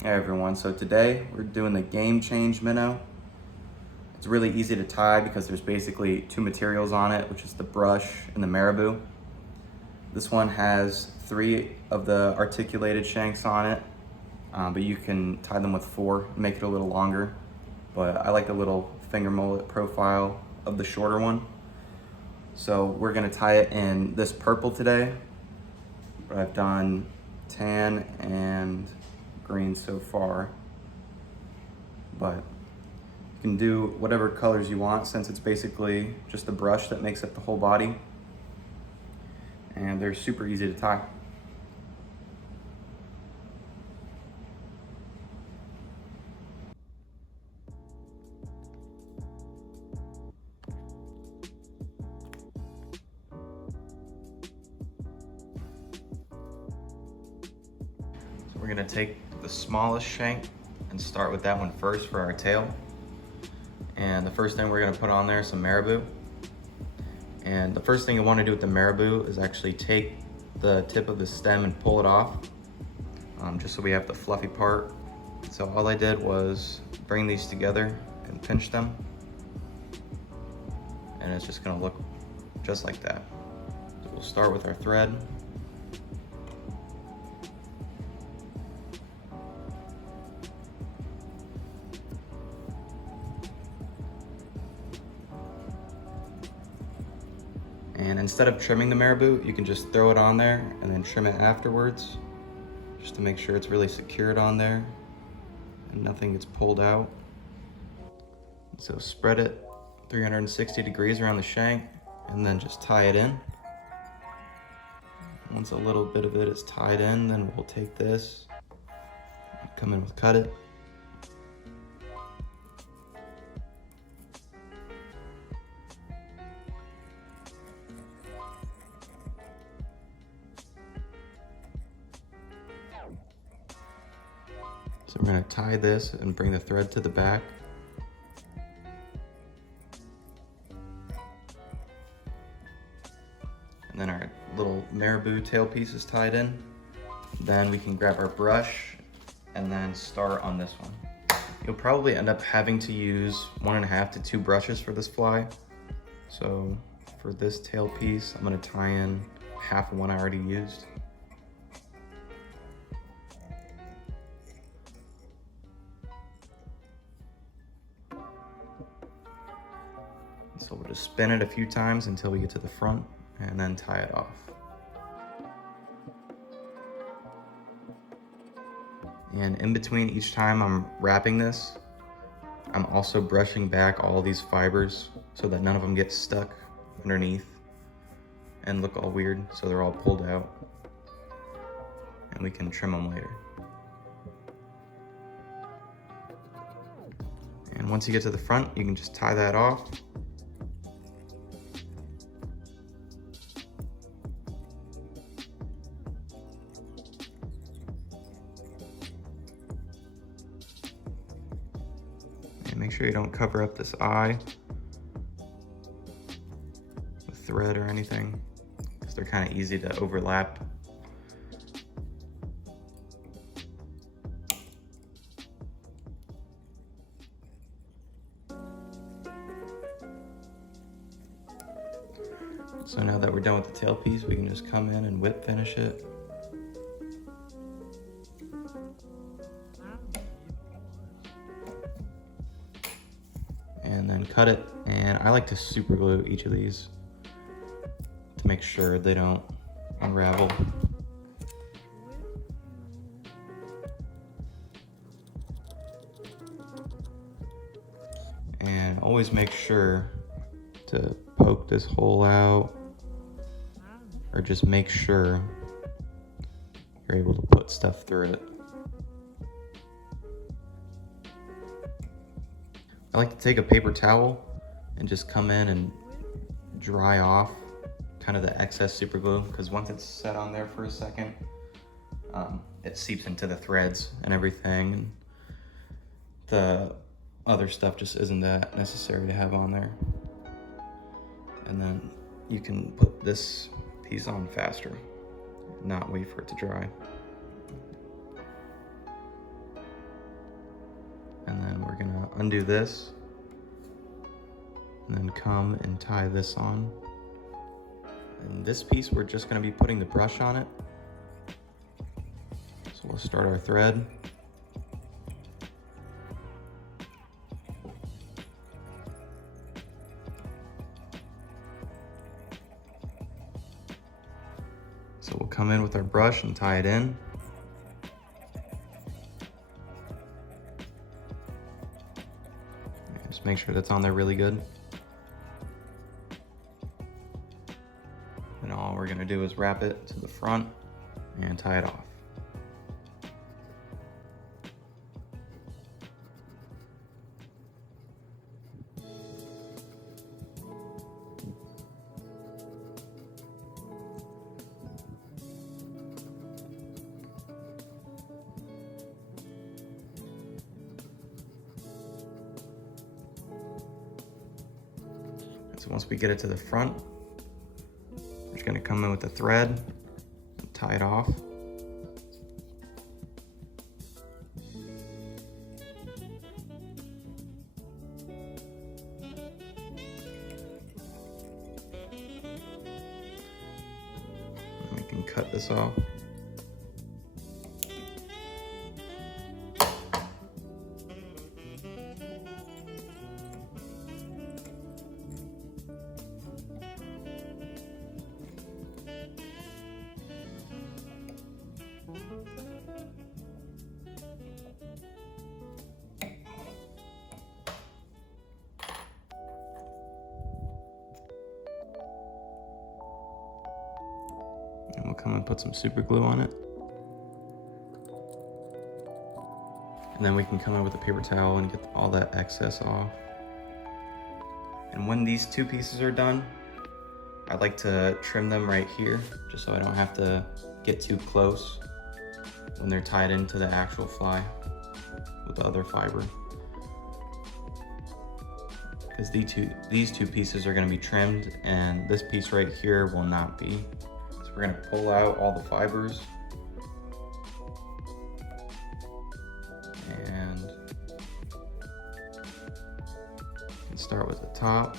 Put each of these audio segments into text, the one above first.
Hey everyone, so today we're doing the game change minnow. It's really easy to tie because there's basically two materials on it, which is the brush and the marabou. This one has 3 of the articulated shanks on it, but you can tie them with 4 and make it a little longer. But I like the little finger mullet profile of the shorter one. So we're gonna tie it in this purple today, but I've done tan and green so far. But you can do whatever colors you want since it's basically just a brush that makes up the whole body. And they're super easy to tie. So we're gonna take the smallest shank and start with that one first for our tail. And the first thing we're gonna put on there is some marabou. And the first thing you wanna do with the marabou is actually take the tip of the stem and pull it off, just so we have the fluffy part. So all I did was bring these together and pinch them. And it's just gonna look just like that. So we'll start with our thread. And instead of trimming the marabou, you can just throw it on there and then trim it afterwards, just to make sure it's really secured on there and nothing gets pulled out. So spread it 360 degrees around the shank and then just tie it in. Once a little bit of it is tied in, then we'll take this, come in with cut it. So we're gonna tie this and bring the thread to the back. And then our little marabou tail piece is tied in. Then we can grab our brush and then start on this one. You'll probably end up having to use 1.5 to 2 brushes for this fly. So for this tail piece, I'm gonna tie in half of one I already used. So we'll just spin it a few times until we get to the front and then tie it off. And in between each time I'm wrapping this, I'm also brushing back all these fibers so that none of them get stuck underneath and look all weird, so they're all pulled out. And we can trim them later. And once you get to the front, you can just tie that off. And make sure you don't cover up this eye with thread or anything, because they're kind of easy to overlap. So now that we're done with the tail piece, we can just come in and whip finish it. And then cut it. And I like to super glue each of these to make sure they don't unravel. And always make sure to poke this hole out, or just make sure you're able to put stuff through it. I like to take a paper towel and just come in and dry off kind of the excess super glue, because once it's set on there for a second, it seeps into the threads and everything, and the other stuff just isn't that necessary to have on there. And then you can put this piece on faster, not wait for it to dry. undo this, and then come and tie this on. And this piece, we're just gonna be putting the brush on it. So we'll start our thread. So we'll come in with our brush and tie it in. Just make sure that's on there really good. And all we're gonna do is wrap it to the front and tie it off. So once we get it to the front, we're just gonna come in with the thread, and tie it off. And we can cut this off. And we'll come and put some super glue on it. And then we can come in with a paper towel and get all that excess off. And when these two pieces are done, I like to trim them right here, just so I don't have to get too close when they're tied into the actual fly with the other fiber. Because these two pieces are gonna be trimmed, and this piece right here will not be. So we're gonna pull out all the fibers. And start with the top.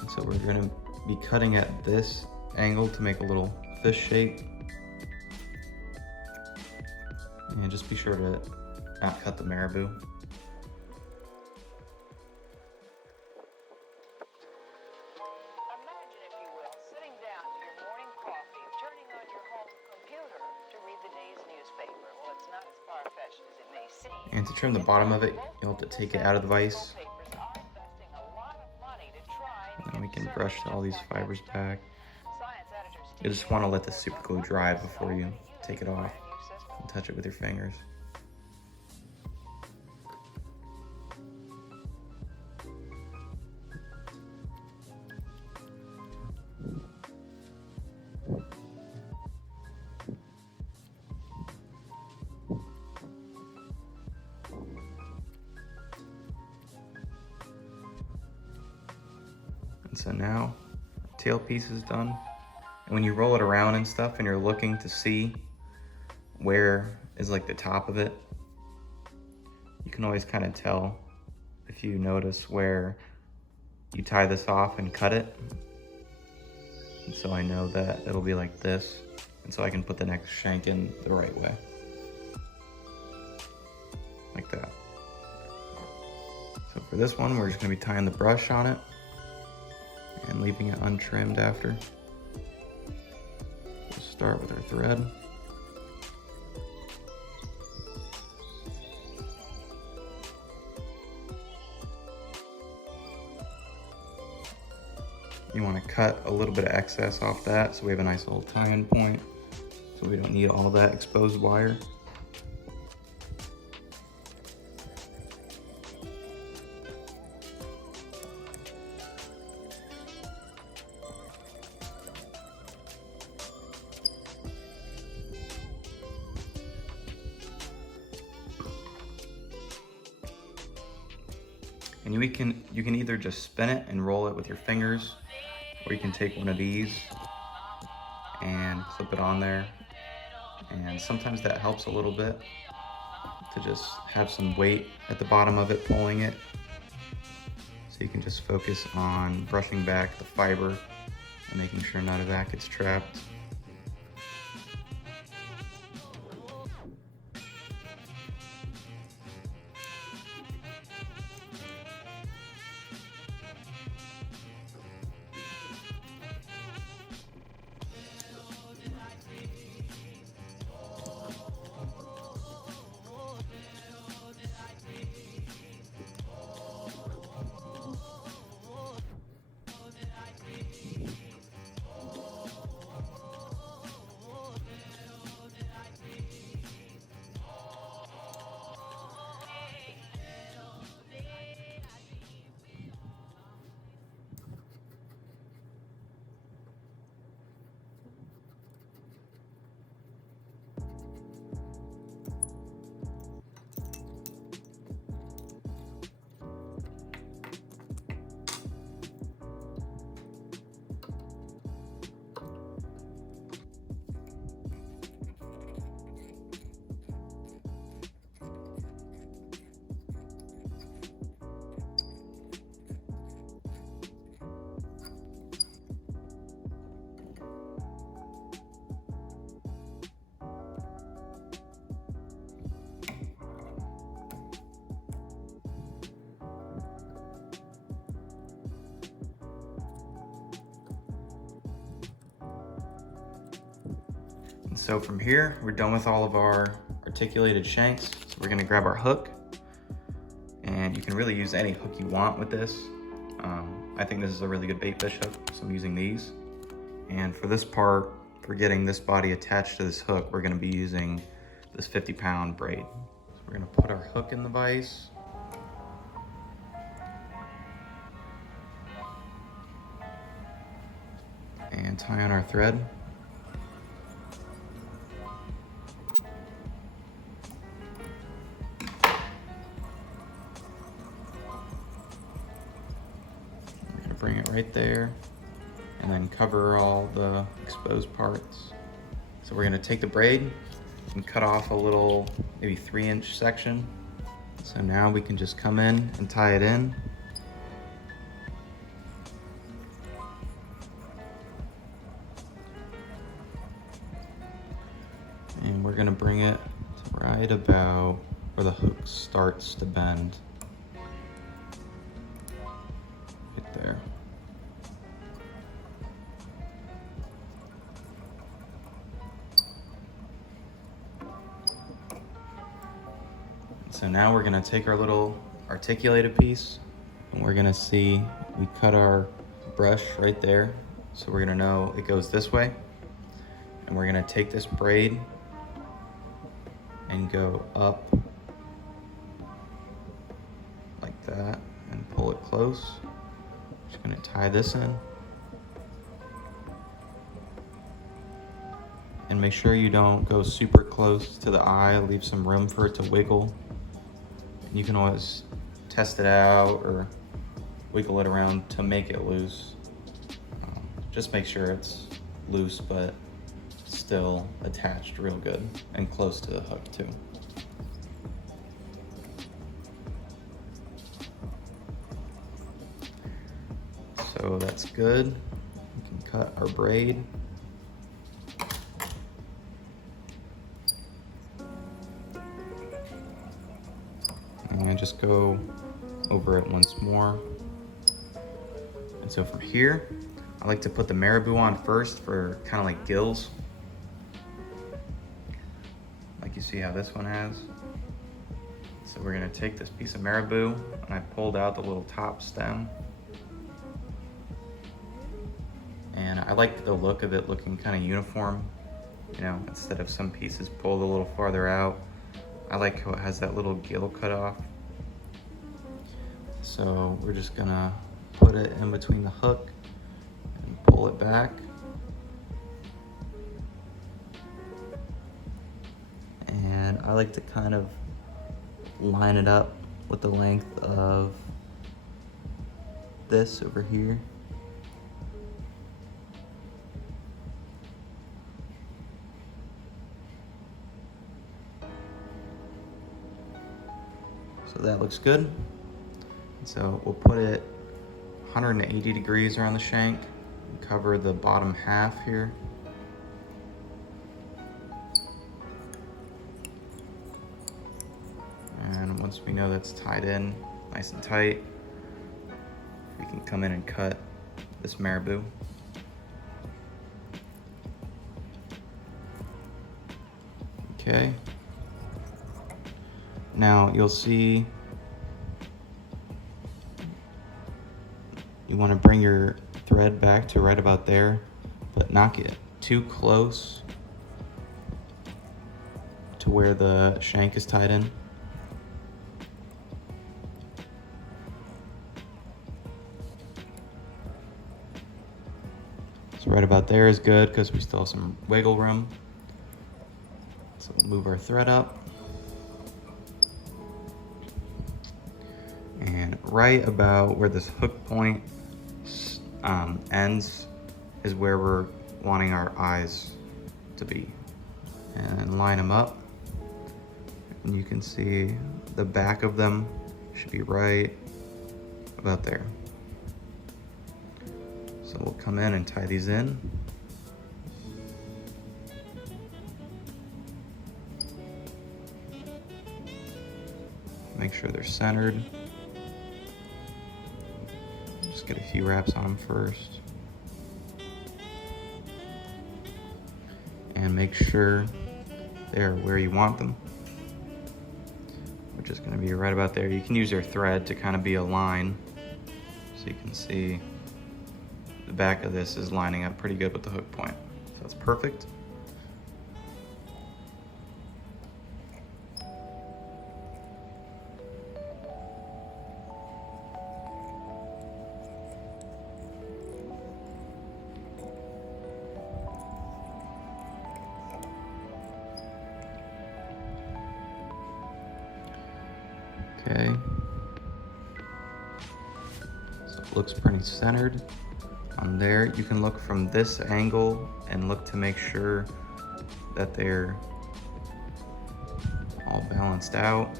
And so we're gonna be cutting at this angle to make a little fish shape. And just be sure to not cut the marabou. And to trim the bottom of it, you'll have to take it out of the vise. And then we can brush all these fibers back. You just want to let the super glue dry before you take it off and touch it with your fingers. And so now, tail piece is done. And when you roll it around and stuff and you're looking to see where is like the top of it, you can always kind of tell if you notice where you tie this off and cut it. And so I know that it'll be like this. And so I can put the next shank in the right way. Like that. So for this one, we're just gonna be tying the brush on it and leaving it untrimmed after. We'll start with our thread. You want to cut a little bit of excess off that so we have a nice little timing point, so we don't need all that exposed wire. And you can either just spin it and roll it with your fingers, or you can take one of these and clip it on there. And sometimes that helps a little bit. to just have some weight at the bottom of it, pulling it. So you can just focus on brushing back the fiber and making sure none of that gets trapped. And so from here, we're done with all of our articulated shanks. So we're gonna grab our hook, and you can really use any hook you want with this. I think this is a really good bait fish hook, so I'm using these. And for this part, for getting this body attached to this hook, we're gonna be using this 50-pound braid. So we're gonna put our hook in the vise. And tie on our thread. Bring it right there, and then cover all the exposed parts. So we're gonna take the braid and cut off a little, maybe 3-inch section. So now we can just come in and tie it in. And we're gonna bring it to right about where the hook starts to bend. Right there. So now we're gonna take our little articulated piece, and we're gonna see, we cut our brush right there. So we're gonna know it goes this way. And we're gonna take this braid and go up like that and pull it close. Just gonna tie this in. And make sure you don't go super close to the eye, leave some room for it to wiggle. You can always test it out or wiggle it around to make it loose. Just make sure it's loose, but still attached real good and close to the hook too. So that's good. We can cut our braid. And just go over it once more. And so from here, I like to put the marabou on first for kind of like gills. Like you see how this one has. So we're gonna take this piece of marabou, and I pulled out the little top stem. And I like the look of it looking kind of uniform. You know, instead of some pieces pulled a little farther out. I like how it has that little gill cut off. So we're just gonna put it in between the hook and pull it back. And I like to kind of line it up with the length of this over here. So that looks good. So we'll put it 180 degrees around the shank, cover the bottom half here. And once we know that's tied in nice and tight, we can come in and cut this marabou. Okay. Now you'll see you want to bring your thread back to right about there, but not get too close to where the shank is tied in. So right about there is good because we still have some wiggle room. So we'll move our thread up. And right about where this hook point ends is where we're wanting our eyes to be. And line them up. And you can see the back of them should be right about there. So we'll come in and tie these in. Make sure they're centered. Just get a few wraps on them first. And make sure they're where you want them, which is going to be right about there. You can use your thread to kind of be a line, so you can see the back of this is lining up pretty good with the hook point. So that's perfect. Okay, so it looks pretty centered on there. You can look from this angle and look to make sure that they're all balanced out.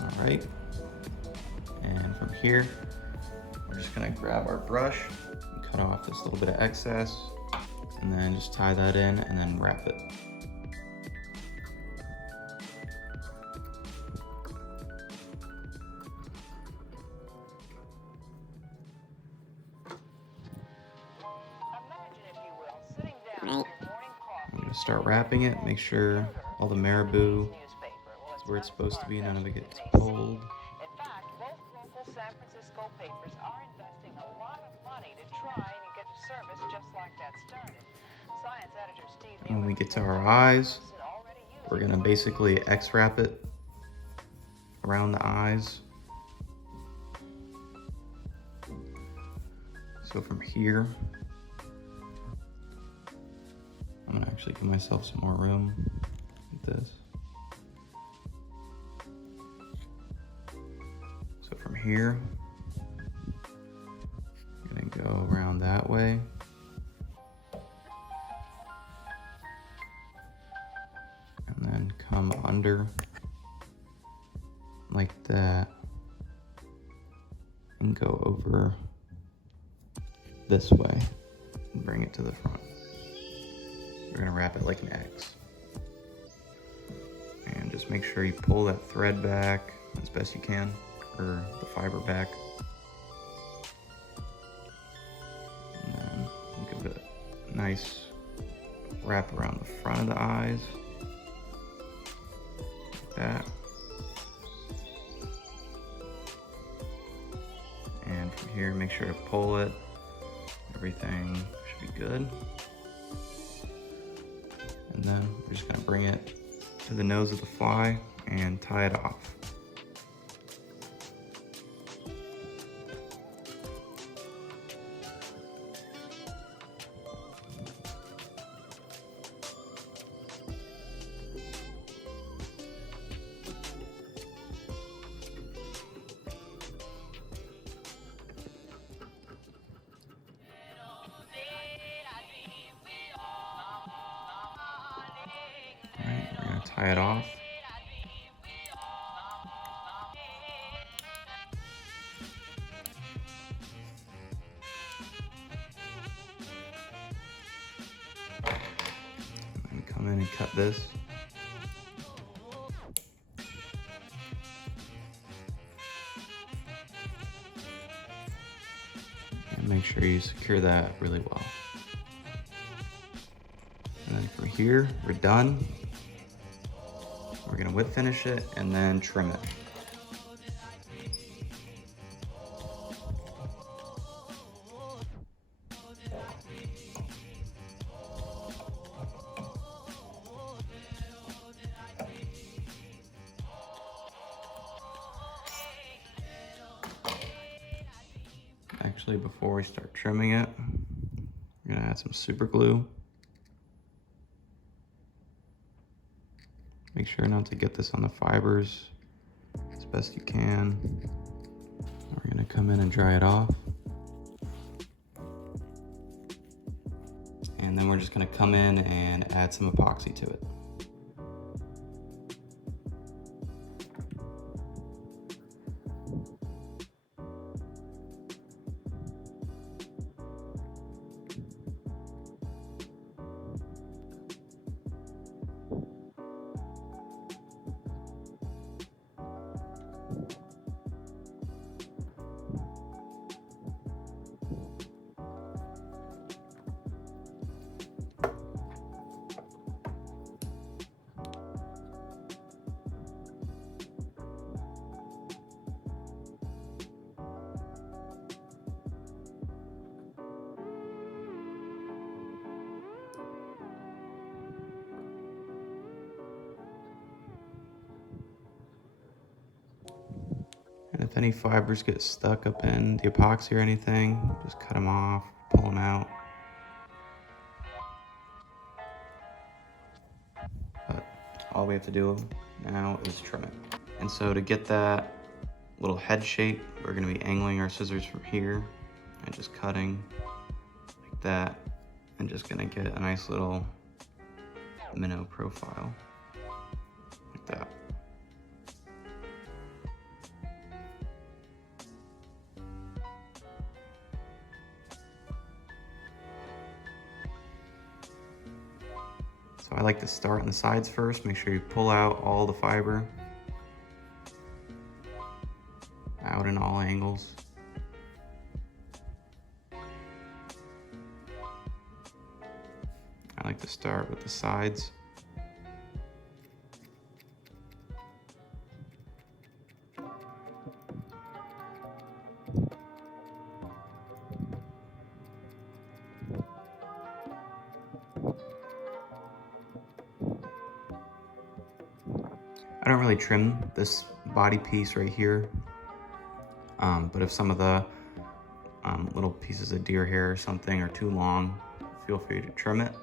All right, and from here, we're just gonna grab our brush, cut off this little bit of excess, and then just tie that in and then wrap it. I'm gonna start wrapping it, make sure all the marabou is where it's supposed to be, none of it gets pulled. San Francisco papers are investing a lot of money to try and get a service just like that started. Science editor Steve When we get to our eyes, we're gonna basically X-wrap it around the eyes. So from here, I'm gonna actually give myself some more room with this. So from here, I'm gonna go around that way. And then come under like that and go over this way and bring it to the front. We're gonna wrap it like an X. And just make sure you pull that thread back as best you can, or the fiber back. And then give it a nice wrap around the front of the eyes. Like that. And from here, make sure to pull it. Everything should be good. And then we're just gonna bring it to the nose of the fly and tie it off. tie it off. And come in and cut this. And make sure you secure that really well. And then from here, we're done. We're gonna whip finish it and then trim it. Actually, before we start trimming it, we're gonna add some super glue. Make sure not to get this on the fibers as best you can. We're gonna come in and dry it off. And then we're just gonna come in and add some epoxy to it. And if any fibers get stuck up in the epoxy or anything, just cut them off, pull them out. But all we have to do now is trim it. And so to get that little head shape, we're gonna be angling our scissors from here and just cutting like that, and just gonna get a nice little minnow profile like that. So I like to start on the sides first. Make sure you pull out all the fiber out in all angles. I like to start with the sides. I don't really trim this body piece right here, but if some of the little pieces of deer hair or something are too long, feel free to trim it.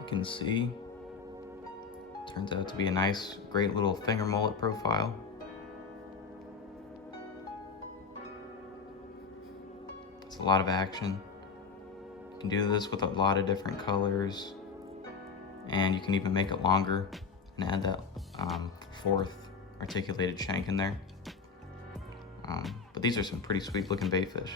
You can see, turns out to be a nice, great little finger mullet profile. It's a lot of action. You can do this with a lot of different colors, and you can even make it longer and add that fourth articulated shank in there. But these are some pretty sweet looking bait fish.